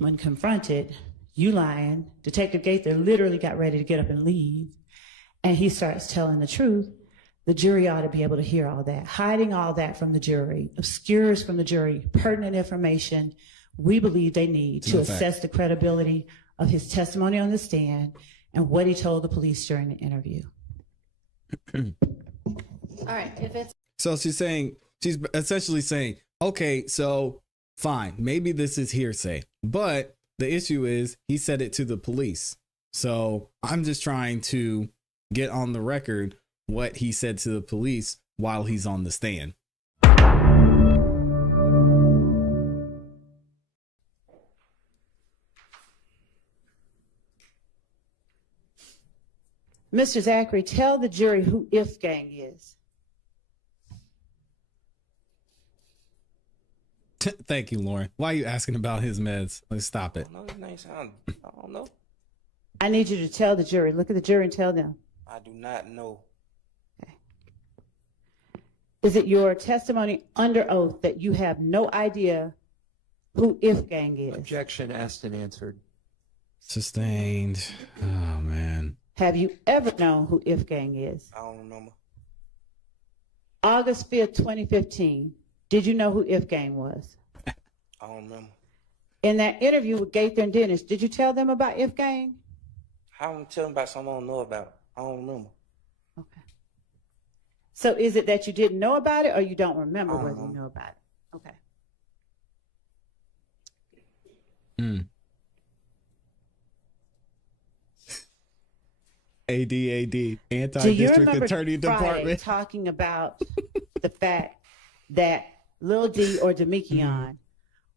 when confronted, you lying, Detective Gaither literally got ready to get up and leave, and he starts telling the truth, the jury ought to be able to hear all that. Hiding all that from the jury, obscures from the jury pertinent information we believe they need to assess the credibility of his testimony on the stand and what he told the police during the interview. All right, if it's So she's essentially saying, okay, so fine, maybe this is hearsay, but the issue is he said it to the police. So I'm just trying to get on the record what he said to the police while he's on the stand. Mr. Zachary, tell the jury who If Gang is. Thank you, Lauren. Why are you asking about his meds? Let's stop it. No, his name sound. I don't know. I need you to tell the jury. Look at the jury and tell them. I do not know. Okay. Is it your testimony under oath that you have no idea who If Gang is? Objection asked and answered. Sustained. Oh, man. Have you ever known who If Gang is? I don't remember. August 5th, 2015. Did you know who If Gang was? I don't remember. In that interview with Gaither and Dennis, did you tell them about If Gang? How am I telling about something I don't know about? I don't remember. Okay. So is it that you didn't know about it or you don't remember whether you know about it? Okay. AD, Do you Anti-District remember Attorney Friday Department. talking about the fact that Lil D or Demekion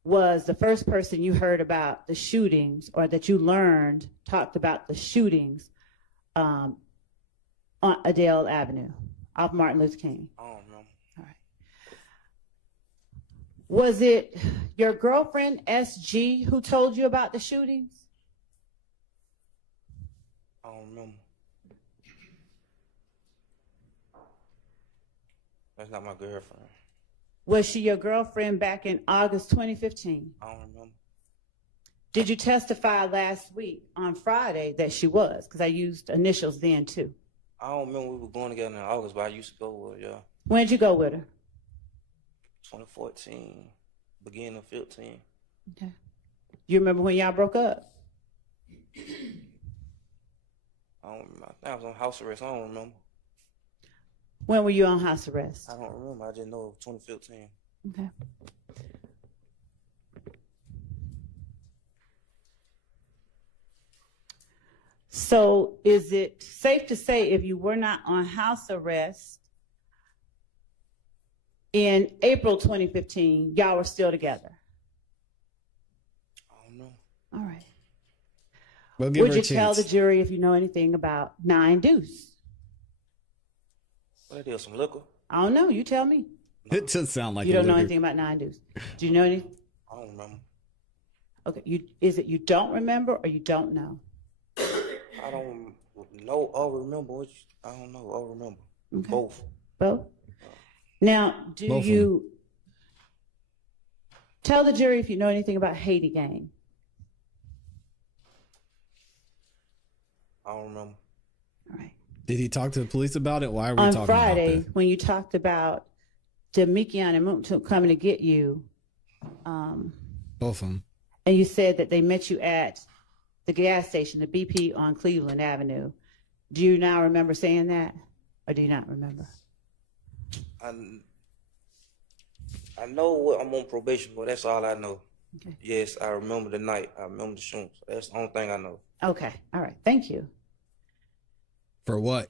was the first person you heard about the shootings, or that you learned talked about the shootings on Adele Avenue off Martin Luther King? I don't remember. All right. Was it your girlfriend SG who told you about the shootings? I don't remember. That's not my girlfriend. Was she your girlfriend back in August 2015? I don't remember. Did you testify last week on Friday that she was? Because I used initials then too. I don't remember we were going together in August, but I used to go with her, yeah. When did you go with her? 2014, beginning of 15. Okay. You remember when y'all broke up? I don't remember. I think I was on house arrest. I don't remember. When were you on house arrest? I don't remember. I just know it was 2015. Okay. So is it safe to say if you were not on house arrest in April 2015, y'all were still together? I don't know. All right. We'll give Would her you a tell chance. the jury if you know anything about 9 Deuce? What it is, some liquor? I don't know. You tell me. It does sound like You a don't know liquor. anything about 9 Deuce. Do you know any? I don't remember. Okay. Is it you don't remember or you don't know? I don't know or remember. I don't know or remember. Okay. Both. Both? Now, do Both of you tell the jury if you know anything about Haiti Gang? I don't remember. All right. Did he talk to the police about it? Why are we On talking Friday, about when you talked about Demekion and Mumtu coming to get you, that? Both of them. and you said that they met you at the gas station, the BP on Cleveland Avenue. Do you now remember saying that, or do you not remember? I know what I'm on probation for. That's all I know. Okay. Yes, I remember the night. I remember the shooting. That's the only thing I know. Okay. All right. Thank you. For what?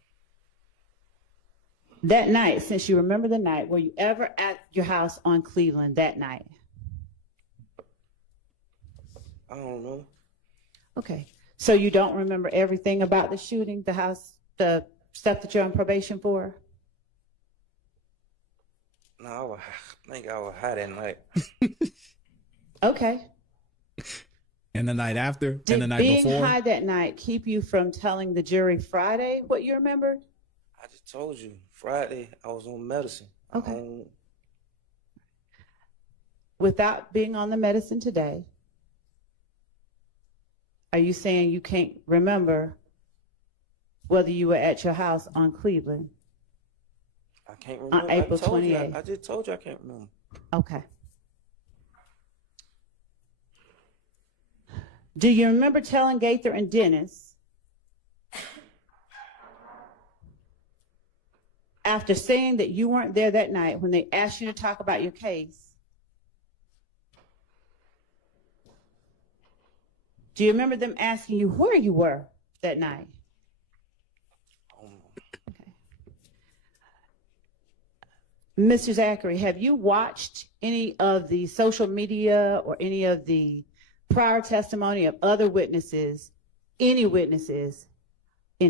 That night, since you remember the night, were you ever at your house on Cleveland that night? I don't know. Okay. So you don't remember everything about the shooting, the house, the stuff that you're on probation for? No, I think I was high that night. Okay. And the night after? Did And the night being before? high that night keep you from telling the jury Friday what you remembered? I just told you, Friday, I was on medicine. Okay. Without being on the medicine today, Are you saying you can't remember whether you were at your house on Cleveland? I can't remember. April I told you, 28th. I just told you I can't remember. Okay. Do you remember telling Gaither and Dennis, after saying that you weren't there that night when they asked you to talk about your case, do you remember them asking you where you were that night? Okay. Mr. Zachary, have you watched any of the social media or any of the prior testimony of other witnesses, any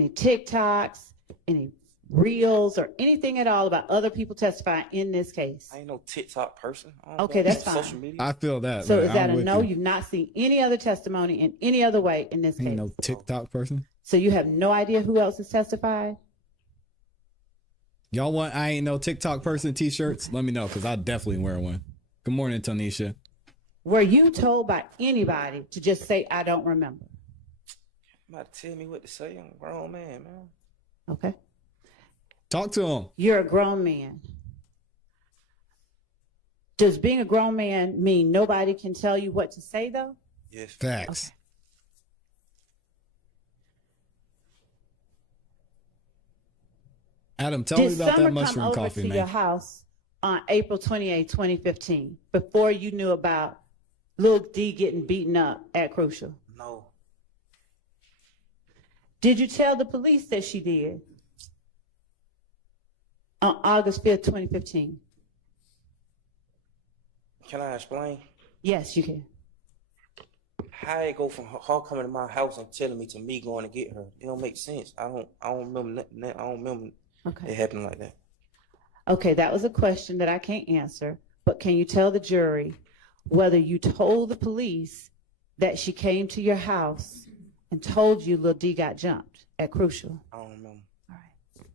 TikToks, any reels, or anything at all about other people testifying in this case? I ain't no TikTok person. Okay, that's fine. Social media. I feel that. So man. is that I'm a with no? you. You've not seen any other testimony in any other way in this Ain't case? no TikTok person. So you have no idea who else has testified? Y'all want I ain't no TikTok person t-shirts? Let me know, because I'll definitely wear one. Good morning, Tanisha. Were you told by anybody to just say, I don't remember? You about to tell me what to say? I'm a grown man, man. Okay. Talk to him. You're a grown man. Does being a grown man mean nobody can tell you what to say, though? Yes. Facts. Okay. Adam, tell me Did about Summer that come mushroom over coffee, to man. your house on April 28, 2015, before you knew about Lil D getting beaten up at Crucial? No. Did you tell the police that she did on August 5th, 2015? Can I explain? Yes, you can. How it go from her coming to my house and telling me to me going to get her? It don't make sense. I don't remember nothing. I don't remember it Okay. happening like that. Okay, that was a question that I can't answer, but can you tell the jury whether you told the police that she came to your house and told you Lil D got jumped at Crucial? I don't remember. All right.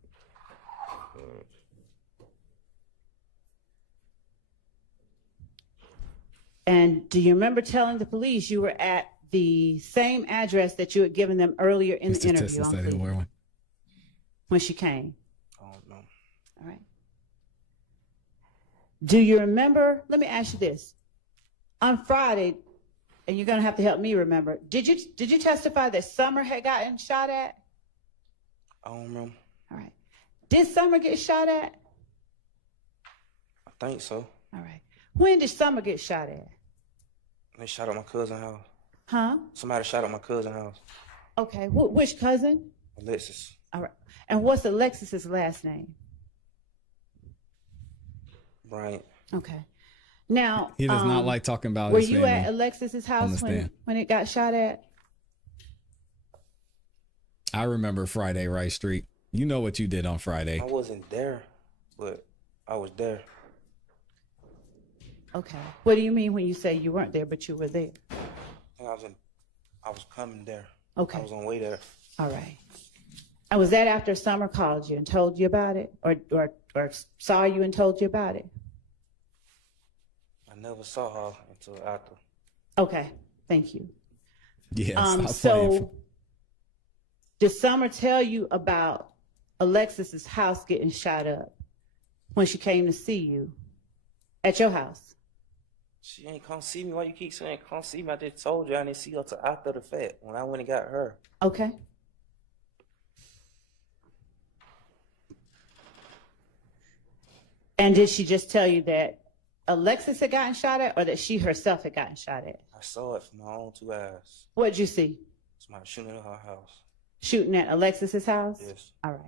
And do you remember telling the police you were at the same address that you had given them earlier in the Mr. interview Tesla on said he'll wear Cleveland one. when she came? I don't know. All right. Do you remember? Let me ask you this. On Friday, and you're going to have to help me remember, did you testify that Summer had gotten shot at? I don't remember. All right. Did Summer get shot at? I think so. All right. When did Summer get shot at? They shot at my cousin's house. Huh? Somebody shot at my cousin's house. Okay. Which cousin? Alexis. All right. And what's Alexis's last name? Right. Okay. Now, He does not like talking about were his you family. at Alexis's house Understand. when it got shot at? I remember Friday, Rice Street. You know what you did on Friday. I wasn't there, but I was there. Okay. What do you mean when you say you weren't there, but you were there? I was coming there. Okay. I was on the way there. All right. And was that after Summer called you and told you about it, or saw you and told you about it? I never saw her until after. Okay. Thank you. Yes. stop playing. So did Summer tell you about Alexis's house getting shot up when she came to see you at your house? She ain't come see me. Why you keep saying come see me? I just told you I didn't see her till after the fact when I went and got her. Okay. And did she just tell you that Alexis had gotten shot at, or that she herself had gotten shot at? I saw it from my own two eyes. What'd you see? Somebody shooting at her house. Shooting at Alexis's house? Yes. All right.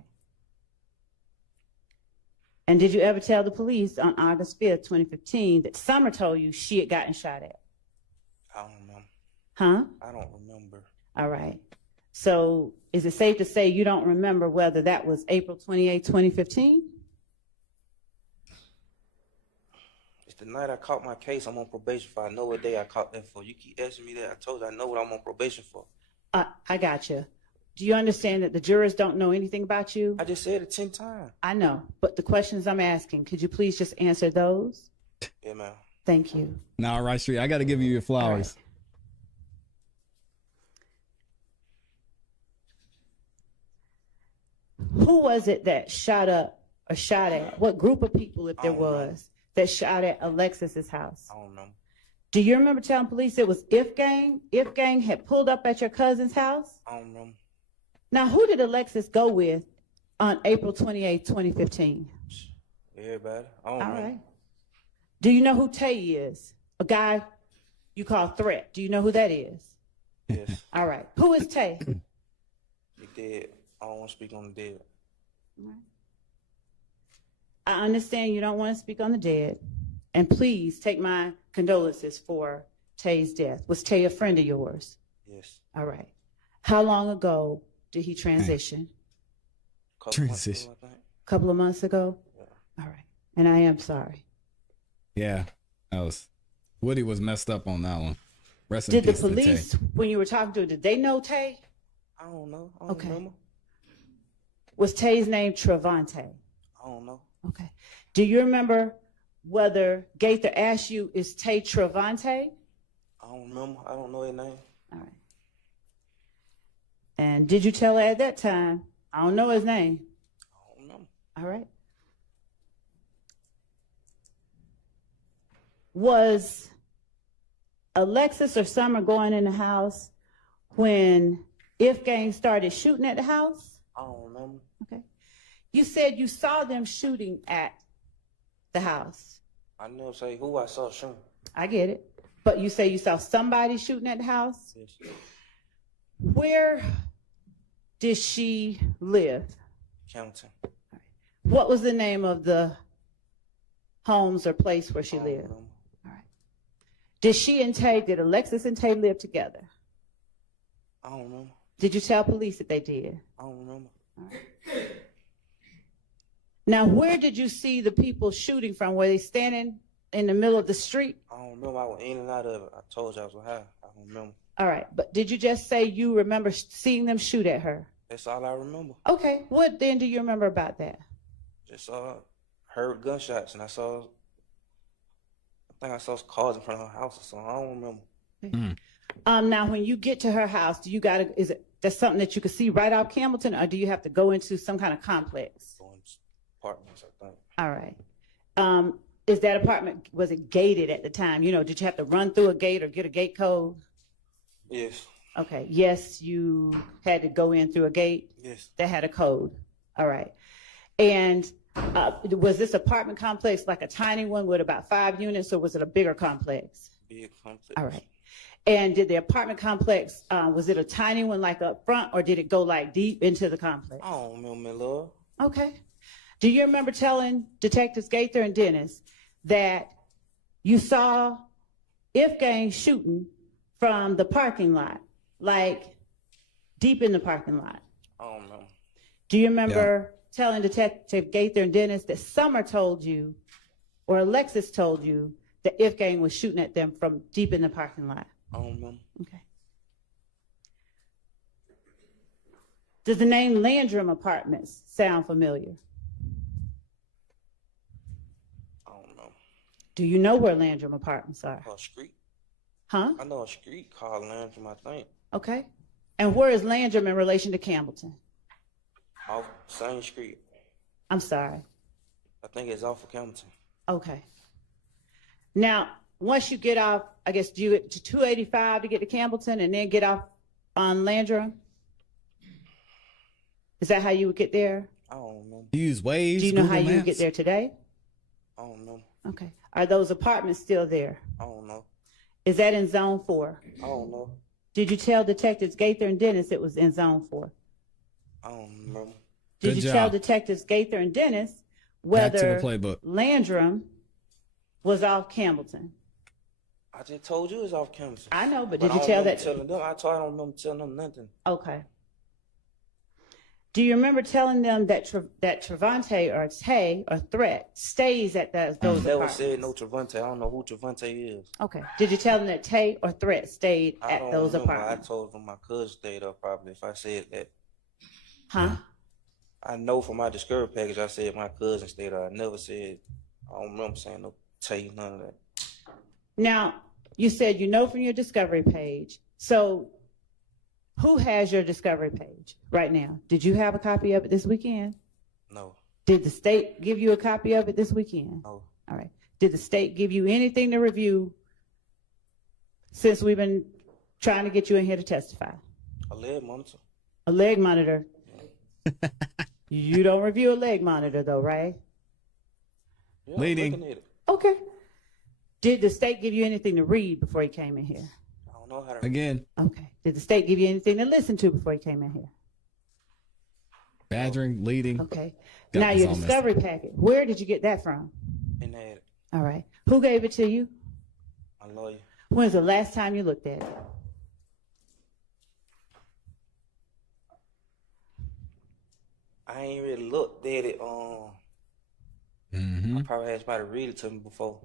And did you ever tell the police on August 5th, 2015, that Summer told you she had gotten shot at? I don't remember. Huh? I don't remember. All right. So is it safe to say you don't remember whether that was April 28, 2015? It's the night I caught my case. I'm on probation for. I know what day I caught that for. You keep asking me that. I told you I know what I'm on probation for. I got you. Do you understand that the jurors don't know anything about you? I just said it 10 times. I know, but the questions I'm asking, could you please just answer those? Yeah, man. Thank you. Now, Rice Street, I got to give you your flowers. Who was it that shot up or shot at? What group of people, if there was, that shot at Alexis's house? I don't know. Do you remember telling police it was If Gang? If Gang had pulled up at your cousin's house? I don't know. Now, who did Alexis go with on April 28, 2015? Everybody. I don't All know. right. Do you know who Tay is? A guy you call Threat. Do you know who that is? Yes. All right. Who is Tay? He dead. I don't want to speak on the dead. I understand you don't want to speak on the dead. And please take my condolences for Tay's death. Was Tay a friend of yours? Yes. All right. How long ago did he transition? Transition. A couple of months ago? Yeah. All right. And I am sorry. Yeah, Woody was messed up on that one. Rest in Did the peace to Tay. police, when you were talking to him, did they know Tay? I don't know. I don't Okay. remember. Was Tay's name Trevante? I don't know. Okay. Do you remember whether Gaither asked you, is Tay Trevante? I don't remember. I don't know his name. All right. And did you tell her at that time, I don't know his name? I don't remember. All right. Was Alexis or Summer going in the house when If Gang started shooting at the house? I don't remember. Okay. You said you saw them shooting at the house. I never say who I saw shooting. I get it. But you say you saw somebody shooting at the house? Yes. Where did she live? Counting. What was the name of the homes or place where she I don't lived? remember. All right. Did Alexis and Tay live together? I don't remember. Did you tell police that they did? I don't remember. Now, where did you see the people shooting from? Were they standing in the middle of the street? I don't remember. I went in and out of it. I told you I was high. I don't remember. All right. But did you just say you remember seeing them shoot at her? That's all I remember. Okay. What then do you remember about that? Just heard gunshots and I think I saw cars in front of her house or something. I don't remember. Now, when you get to her house, that's something that you could see right off Campbellton, or do you have to go into some kind of complex? Going to apartments, I think. All right. Is that apartment, was it gated at the time? You know, did you have to run through a gate or get a gate code? Yes. Okay. Yes, you had to go in through a gate Yes. that had a code. All right. And was this apartment complex like a tiny one with about 5 units, or was it a bigger complex? Big complex. All right. And did the apartment complex, was it a tiny one like up front, or did it go like deep into the complex? I don't remember, my love. Okay. Do you remember telling Detectives Gaither and Dennis that you saw If Gang shooting from the parking lot, like deep in the parking lot? I don't know. Do you remember telling Detective Gaither and Dennis that Summer told you, or Alexis told you, that If Gang was shooting at them from deep in the parking lot? I don't remember. Okay. Does the name Landrum Apartments sound familiar? I don't know. Do you know where Landrum Apartments are? A street. Huh? I know a street called Landrum, I think. Okay. And where is Landrum in relation to Campbellton? Off same street. I'm sorry. I think it's off of Campbellton. Okay. Now, once you get off, I guess, do you get to 285 to get to Campbellton and then get off on Landrum? Is that how you would get there? I don't remember. You use Waze. Do you know Google how you would Maps? get there today? I don't know. Okay. Are those apartments still there? I don't know. Is that in Zone 4? I don't know. Did you tell Detectives Gaither and Dennis it was in Zone 4? I don't remember. Did Good you tell job. Detectives Gaither and Dennis Back to the whether playbook. Landrum was off Campbellton? I just told you it's off Campbellton. I know, but I did you don't tell remember that? telling them. I told I don't remember telling them nothing. Okay. Do you remember telling them that Trevante or Tay or Threat stays at those Never apartments? said no Trevante. I don't know who Trevante is. Okay. Did you tell them that Tay or Threat stayed I at don't those remember. apartments? I told them my cousin stayed up probably if I said that. Huh? I know from my discovery package I said my cousin stayed up. I never said, I don't remember saying no Tay, none of that. Now, you said you know from your discovery page. So Who has your discovery page right now? Did you have a copy of it this weekend? No. Did the state give you a copy of it this weekend? No. All right. Did the state give you anything to review since we've been trying to get you in here to testify? A leg monitor. A leg monitor. You don't review a leg monitor though, right? Yeah, I'm Leading. looking at it. Okay. Did the state give you anything to read before you came in here? I don't know how to. Again, Okay. Did the state give you anything to listen to before you came in here? badgering, leading. Okay. Got Now this your all messed discovery packet, where did you get that from? In that, All right. Who gave it to you? my lawyer. When's the last time you looked at it? I ain't really looked at it. I probably had somebody read it to me before.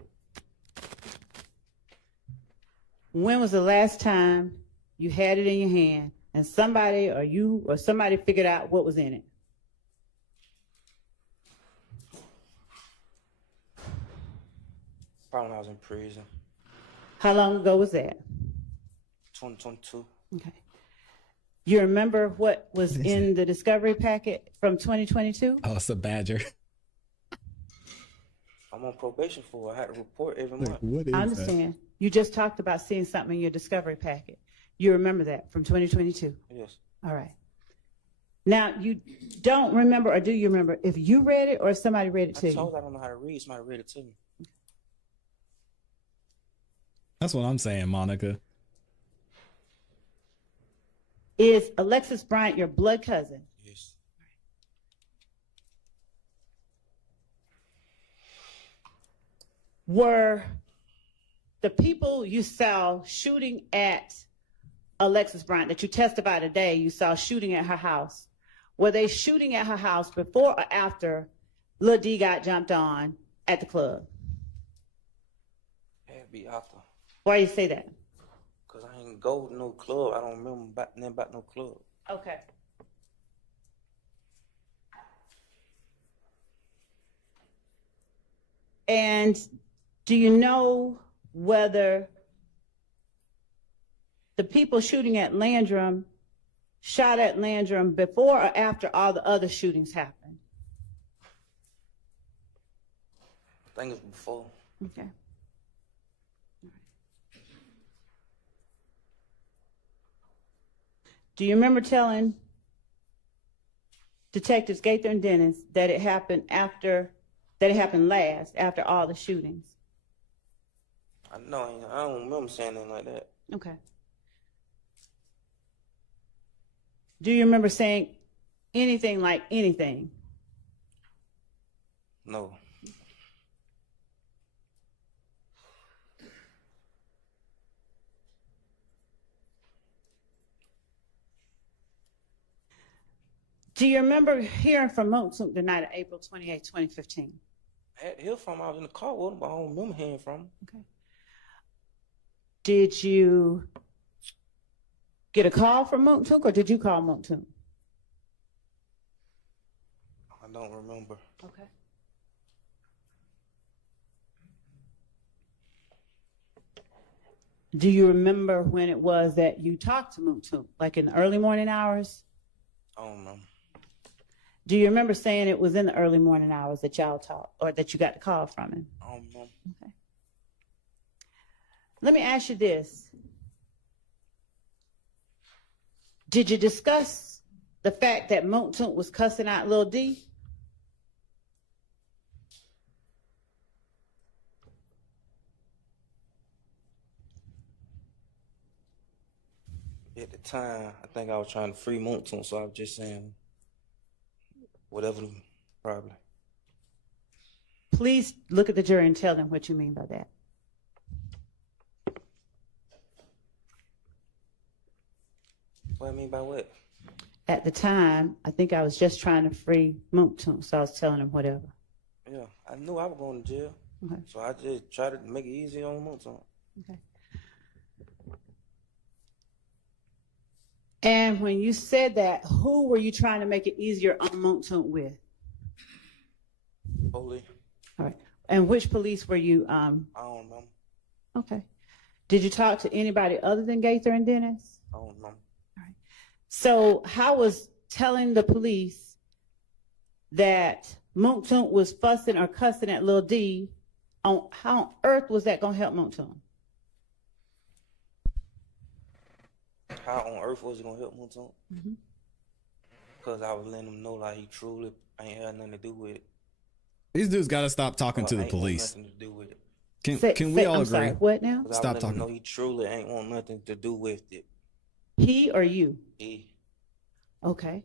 When was the last time you had it in your hand and somebody or you or somebody figured out what was in it? Probably when I was in prison. How long ago was that? 2022. Okay. You remember what was in the discovery packet from 2022? Oh, it's a badger. I'm on probation for it. I had to report every month. What is I understand. You just talked about seeing something in your discovery packet. You remember that from 2022? Yes. All right. Now, you don't remember, or do you remember, if you read it or if somebody read it to I you? told you I don't know how to read. Somebody read it to me. That's what I'm saying, Monica. Is Alexis Bryant your blood cousin? Yes. Were the people you saw shooting at Alexis Bryant that you testified today, you saw shooting at her house, were they shooting at her house before or after Lil D got jumped on at the club? Had to be after. Why do you say that? Because I ain't go to no club. I don't remember nothing about no club. Okay. And do you know whether the people shooting at Landrum shot at Landrum before or after all the other shootings happened? I think it's before. Okay. Do you remember telling Detectives Gaither and Dennis that it happened last, after all the shootings? I know. I don't remember saying anything like that. Okay. Do you remember saying anything like anything? No. Do you remember hearing from Montsook the night of April 28, 2015? I had to hear from him. I was in the car with him, but I don't remember hearing from him. Okay. Did you get a call from Montsook or did you call Montsook? I don't remember. Okay. Do you remember when it was that you talked to Montsook, like in the early morning hours? I don't remember. Do you remember saying it was in the early morning hours that y'all talked or that you got the call from him? I don't remember. Okay. Let me ask you this. Did you discuss the fact that Montsook was cussing out Lil D? At the time, I think I was trying to free Montsook, so I was just saying whatever, probably. Please look at the jury and tell them what you mean by that. What I mean by what? At the time, I think I was just trying to free Montsook, so I was telling him whatever. Yeah, I knew I was going to jail, Okay. so I just tried to make it easy on Montsook. Okay. And when you said that, who were you trying to make it easier on Montsook with? Holy, All right. And which police were you? I don't remember. Okay. Did you talk to anybody other than Gaither and Dennis? I don't remember. So how was telling the police that Moontoon was fussing or cussing at Lil D, how on earth was that gonna help Moontoon? How on earth was it gonna help Moontoon? Mm-hmm. Because I was letting him know like he truly ain't had nothing to do with it. These dudes got to stop talking to the Ain't want police. nothing to do with it. Can we all I'm agree? sorry, what now? 'Cause I Stop was letting him talking. know he truly ain't want nothing to do with it. He or you? He, Okay.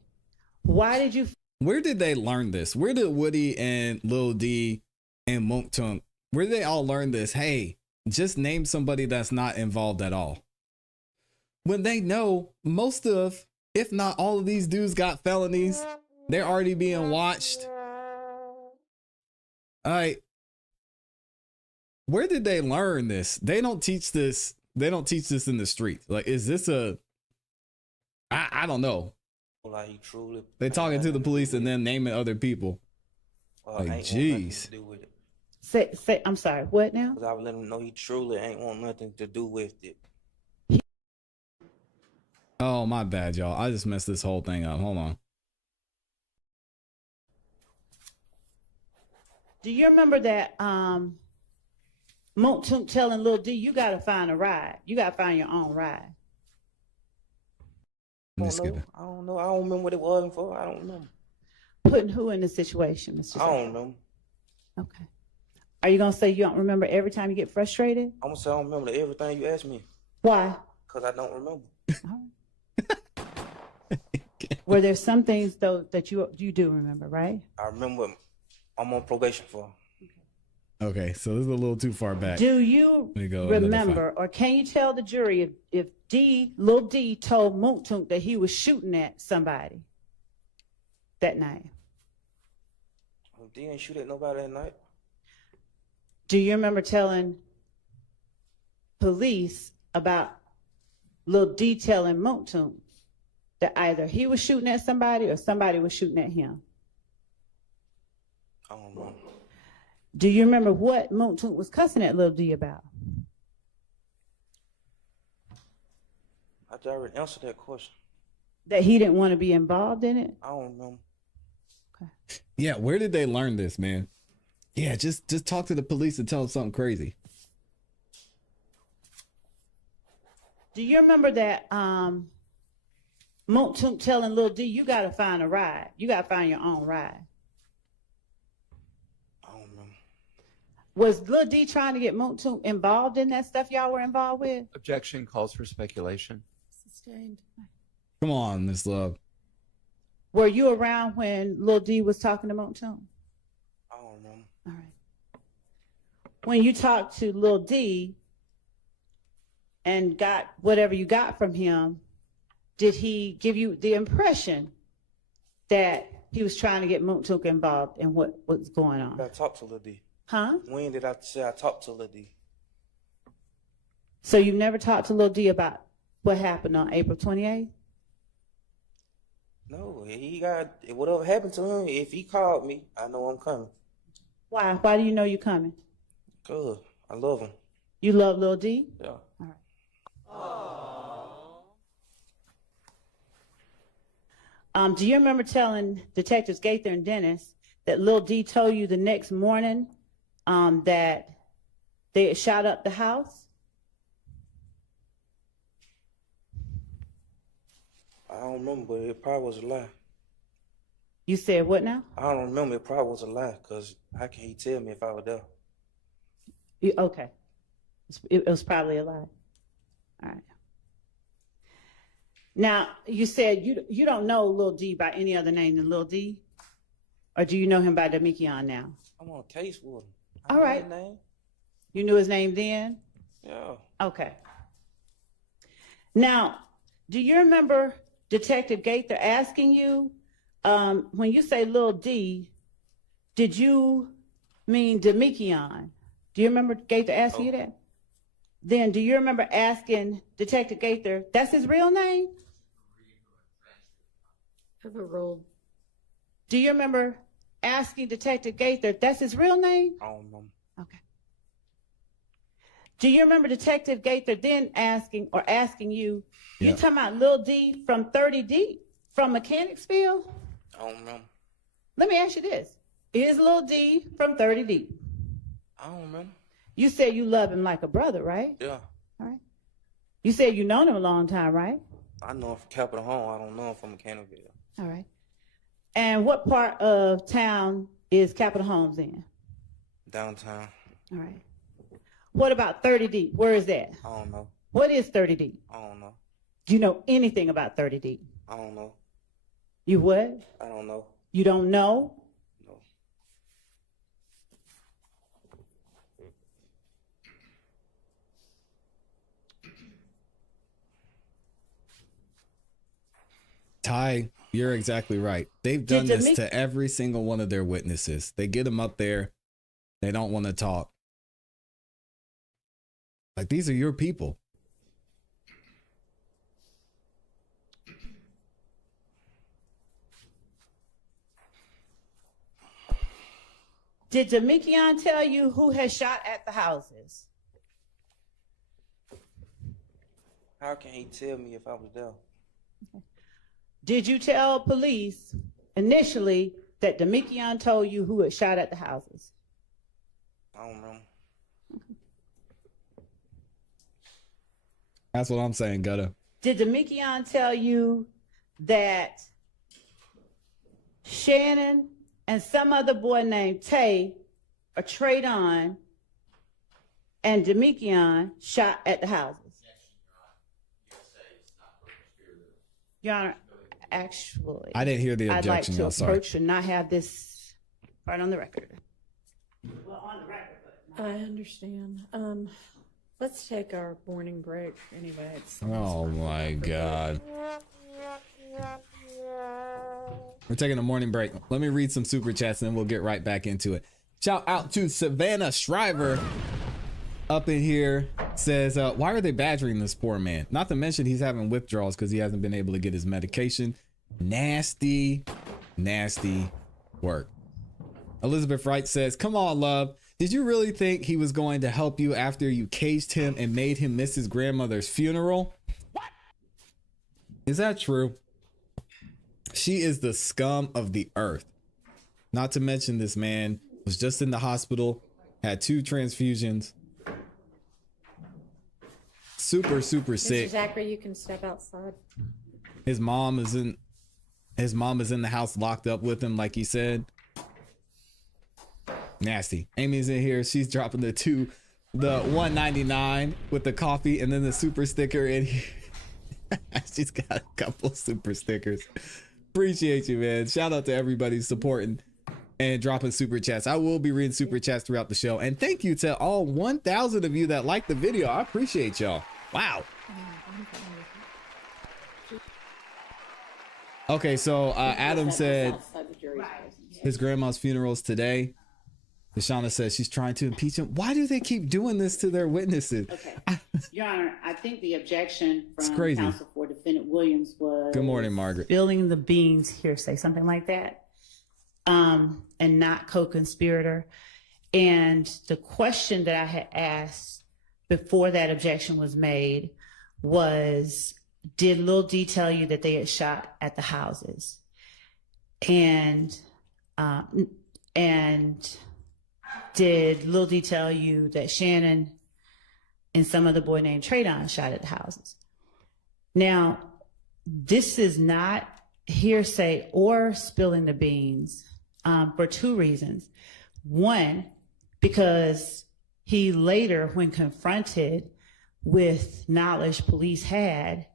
Why did you? Where did they learn this? Where did Woody and Lil D and Moontoon, where did they all learn this? Hey, just name somebody that's not involved at all. When they know most of, if not all of these dudes got felonies, they're already being watched. All right. Where did they learn this? They don't teach this. They don't teach this in the street. Like, is this I don't know. like he truly. They ain't talking had to the nothing police do and with then naming other people. it. like, Ain't want nothing jeez. to do with it. Say, I'm sorry, what now? 'Cause I was letting him know he truly ain't want nothing to do with it. Oh, my bad, y'all. I just messed this whole thing up. Hold on. Do you remember that Moontoon telling Lil D, you gotta find a ride. You gotta find your own ride. I Let's don't get know. it. I don't know. I don't remember what it was for. I don't remember. Putting who in the situation, Mr. I don't remember. Okay. Are you gonna say you don't remember every time you get frustrated? I'm gonna say I don't remember everything you asked me. Why? Because I don't remember. All right. Were there some things though that you do remember, right? I remember I'm on probation for. Okay, so this is a little too far back. Do you Let me go another remember, or can you tell the jury if Lil D told Moontoon that he was shooting at somebody that night? They didn't shoot at nobody that night. Do you remember telling police about Lil D telling Moontoon that either he was shooting at somebody or somebody was shooting at him? I don't know. Do you remember what Moontoon was cussing at Lil D about? I just already answered that question. That he didn't want to be involved in it? I don't know. Yeah, where did they learn this, man? Yeah, just talk to the police and tell them something crazy. Do you remember that Moontoon telling Lil D, you gotta find a ride. You gotta find your own ride. I don't remember. Was Lil D trying to get Moontoon involved in that stuff y'all were involved with? Objection calls for speculation. Sustained. Come on, Miss Love. Were you around when Lil D was talking to Moontoon? I don't remember. All right. When you talked to Lil D and got whatever you got from him, did he give you the impression that he was trying to get Moontoon involved in what was going I on? talked to Lil D. Huh? When did I say I talked to Lil D? So you never talked to Lil D about what happened on April 28th? No, whatever happened to him, if he called me, I know I'm coming. Why? Why do you know you're coming? Good. I love him. You love Lil D? Yeah. All right. Do you remember telling Detectives Gaither and Dennis that Lil D told you the next morning that they had shot up the house? I don't remember, but it probably was a lie. You said what now? I don't remember. It probably was a lie, because how can he tell me if I was there? Okay. It was probably a lie. All right. Now, you said you don't know Lil D by any other name than Lil D? Or do you know him by Demikion now? I'm on a case with him. All know right. his name. You knew his name then? Yeah. Okay. Now, do you remember Detective Gaither asking you, when you say Lil D, did you mean Demikion? Do you remember Gaither asking you that? Then do you remember asking Detective Gaither, that's his real name? Have a roll. Do you remember asking Detective Gaither, that's his real name? I don't remember. Okay. Do you remember Detective Gaither then asking you, Yeah. you talking about Lil D from 30 Deep from Mechanicsville? I don't remember. Let me ask you this. Is Lil D from 30 Deep? I don't remember. You said you love him like a brother, right? Yeah. All right. You said you known him a long time, right? I know him from Capitol Home. I don't know him from Mechanicsville. All right. And what part of town is Capitol Homes in? Downtown. All right. What about 30 Deep? Where is that? I don't know. What is 30 Deep? I don't know. Do you know anything about 30 Deep? I don't know. You what? I don't know. You don't know? No. Ty, you're exactly right. They've done this to every single one of their witnesses. They get them up there. They don't want to talk. Like, these are your people. Did Demekion tell you who has shot at the houses? How can he tell me if I was there? Did you tell police initially that Demekion told you who had shot at the houses? I don't remember. That's what I'm saying, Gutta. Did Demekion tell you that Shannon and some other boy named Tay or Traydon and Demekion shot at the houses? Your Honor, actually, I didn't hear the I'd like objection. to I'm sorry. approach and not have this right on the record. Well, on the record, but I understand. Let's take our morning break anyway. Oh my God. We're taking a morning break. Let me read some super chats and then we'll get right back into it. Shout out to Savannah Shriver up in here. Says, why are they badgering this poor man? Not to mention he's having withdrawals because he hasn't been able to get his medication. Nasty, nasty work. Elizabeth Wright says, come on, love. Did you really think he was going to help you after you caged him and made him miss his grandmother's funeral? What? Is that true? She is the scum of the earth. Not to mention this man was just in the hospital, had 2 transfusions. Super, super sick. Mr. Zachary, you can step outside. His mom is in the house locked up with him, like he said. Nasty. Amy's in here. She's dropping the $1.99 with the coffee and then the super sticker in here. She's got a couple super stickers. Appreciate you, man. Shout out to everybody supporting and dropping super chats. I will be reading super chats throughout the show. And thank you to all 1,000 of you that liked the video. I appreciate y'all. Wow. Okay, so Adam said his grandma's funeral is today. Deshauna says she's trying to impeach him. Why do they keep doing this to their witnesses? okay. Your Honor, I think the objection from crazy. counsel for defendant Williams was Good morning, Margaret. spilling the beans hearsay, something like that, and not co-conspirator. And the question that I had asked before that objection was made was, did Lil D tell you that they had shot at the houses? And did Lil D tell you that Shannon and some other boy named Traydon shot at the houses? Now, this is not hearsay or spilling the beans for 2 reasons. One, because he later, when confronted with knowledge police had,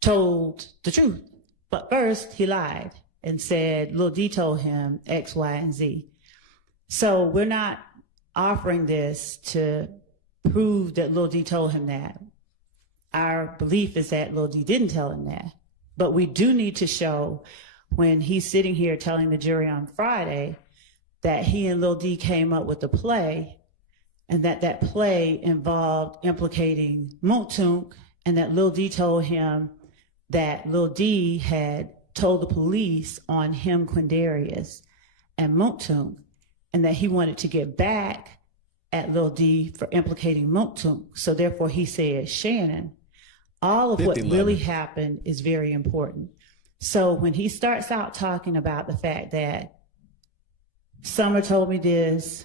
told the truth. But first, he lied and said Lil D told him X, Y, and Z. So we're not offering this to prove that Lil D told him that. Our belief is that Lil D didn't tell him that. But we do need to show, when he's sitting here telling the jury on Friday, that he and Lil D came up with a play, and that play involved implicating Moontunk, and that Lil D told him that Lil D had told the police on him, Quindarius, and Moontunk, and that he wanted to get back at Lil D for implicating Mooktunk. So therefore he said, Shannon, all of what 50-11. really happened is very important. So when he starts out talking about the fact that Summer told me this,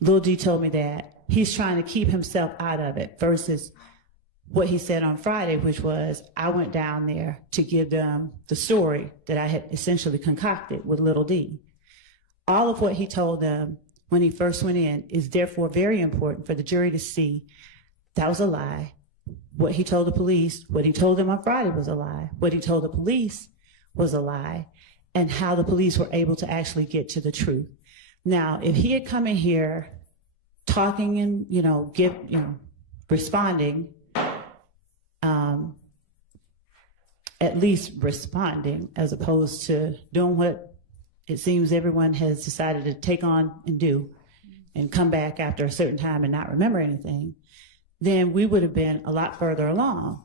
Lil D told me that, he's trying to keep himself out of it versus what he said on Friday, which was, I went down there to give them the story that I had essentially concocted with Little D. All of what he told them when he first went in is therefore very important for the jury to see that was a lie. What he told the police, what he told them on Friday was a lie. What he told the police was a lie, and how the police were able to actually get to the truth. Now, if he had come in here talking and, responding, at least responding, as opposed to doing what it seems everyone has decided to take on and do and come back after a certain time and not remember anything, then we would have been a lot further along.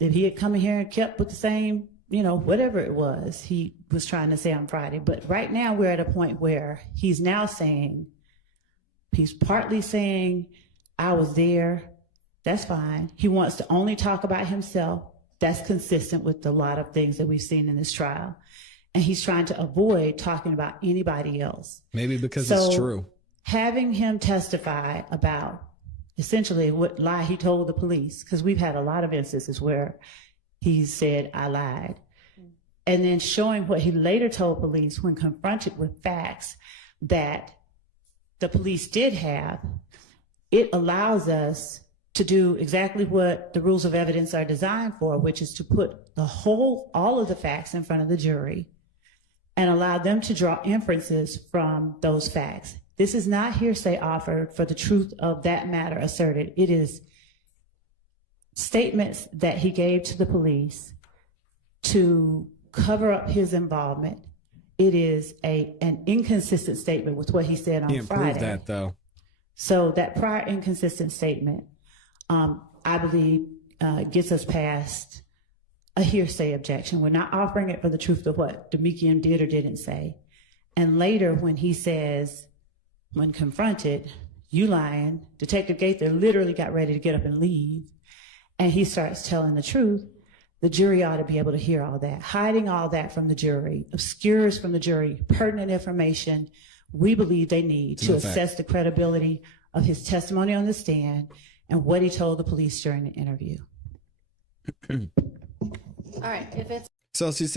If he had come in here and kept with the same, whatever it was he was trying to say on Friday. But right now we're at a point where he's now saying, he's partly saying, I was there. That's fine. He wants to only talk about himself. That's consistent with a lot of things that we've seen in this trial. And he's trying to avoid talking about anybody else. Maybe because it's true. Having him testify about essentially what lie he told the police, because we've had a lot of instances where he said, I lied. And then showing what he later told police when confronted with facts that the police did have, it allows us to do exactly what the rules of evidence are designed for, which is to put all of the facts in front of the jury and allow them to draw inferences from those facts. This is not hearsay offered for the truth of that matter asserted. It is statements that he gave to the police to cover up his involvement. It is an inconsistent statement with what he said on He Friday. improved that, though. So that prior inconsistent statement, I believe, gets us past a hearsay objection. We're not offering it for the truth of what Demekian did or didn't say. And later when he says, when confronted, you lying, Detective Gaither literally got ready to get up and leave, and he starts telling the truth, the jury ought to be able to hear all that. Hiding all that from the jury obscures from the jury pertinent information we believe they need to assess the credibility of his testimony on the stand and what he told the police during the interview. All right, if it's So she's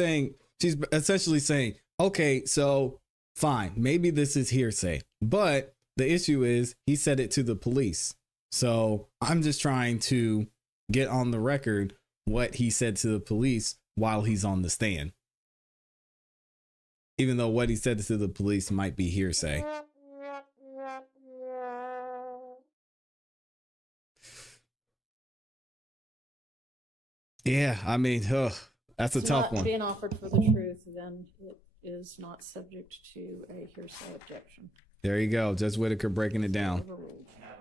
essentially saying, okay, so fine, maybe this is hearsay, but the issue is he said it to the police. So I'm just trying to get on the record what he said to the police while he's on the stand, even though what he said to the police might be hearsay. Yeah, I mean, that's a it's tough not one. being offered for the truth, then it is not subject to a hearsay objection. There you go. Judge Whitaker breaking it down. Overruled. Have